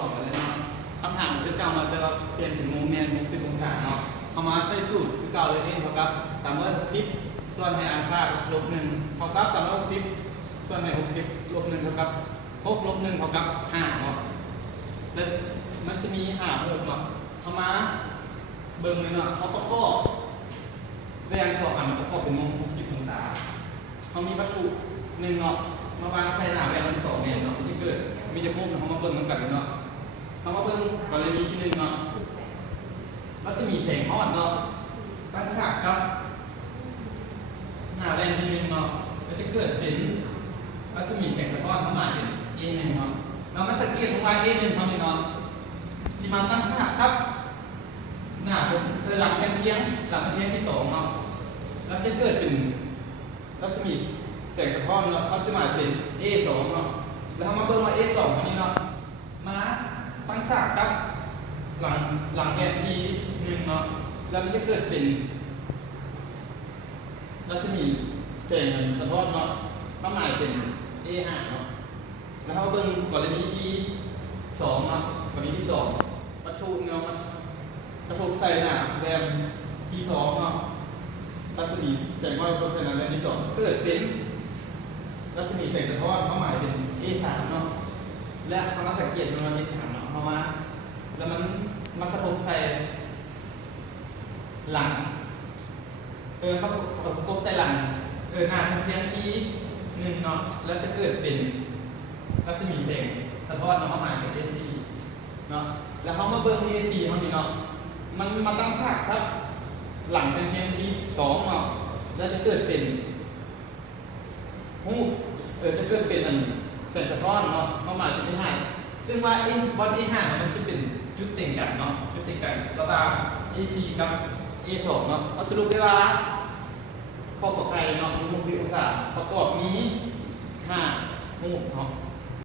2กันเลยเนาะคำถามคือเก่ามาแต่เราเปลี่ยนถึงโมเมนต์60 องศาเนาะเอามาใส่สูตรคือเก่าเลยเท่ากับ360ส่วนให้อัลฟาลบ1เท่ากับ360ส่วนให้60ลบ1เท่ากับ6ลบ1เท่ากับ5เนาะแล้วมันจะมี5เพิ่มเนาะเอามาเบิ่งเลยเนาะเขาประกอบแรงสองอันมันประกอบเป็นมุม60 องศาเขามีวัตถุ1เนาะมาวางใส่หน้าแรงทั้ง2เนี่ยเนาะที่เกิดมีจะพูดเขามาเบิ่งกันเนาะเขามาเบิ่งกรณีที่1เนาะมันจะมีแสงอ่อนเนาะตั้งฉากครับหน้าแรงที่1เนาะแล้วจะเกิดเป็นมันจะมีแสงสะท้อนเข้ามาเป็น A1 เนาะเรามาสังเกตว่า A1 เขาเนี่ยเนาะสิมาตั้งฉากครับหน้าเป็นหลังแผ่นเทียงที่2เนาะแล้วจะเกิดเป็นรัศมีแสงสะท้อนเนาะเขาจะมาเป็น A2 เนาะแล้วมาเบิ่งว่า A2 อันนี้เนาะมาตั้งฉากครับหลังแผ่นที่1เนาะแล้วมันจะเกิดเป็นรัศมีแสงสะท้อนเนาะประมาณเป็น A5 เนาะแล้วเราเบิ่งกรณีที่2เนาะกรณีที่2วัตถุเนาะกระทบใส่หน้าแรมที่2เนาะรัศมีแสงว่าใส่หน้าแรมที่2เกิดเป็นรัศมีแสงสะท้อนเข้าหมายเป็น A3 เนาะและคำว่าสังเกตเป็นวัน A3 เนาะเข้ามาแล้วมันกระทบใส่หลังมันกระทบใส่หลังหน้าเพียงที่1เนาะแล้วจะเกิดเป็นรัศมีแสงสะท้อนเนาะเข้าหมายเป็น AC เนาะแล้วเขามาเบิ่ง AC เฮานี่เนาะมันมาตั้งฉากครับหลังเป็นเพียงที่2เนาะแล้วจะเกิดเป็นจะเกิดเป็นอันแสงสะท้อนเนาะเข้าหมายเป็นที่5ซึ่งว่าบอลที่5มันจะเป็นจุดเต่งกันเนาะจุดเต่งกันระหว่าง AC กับ A2 เนาะเอาสรุปได้ว่าข้อขอไข่เนาะมุม60 องศาประกอบมี5มุมเนาะ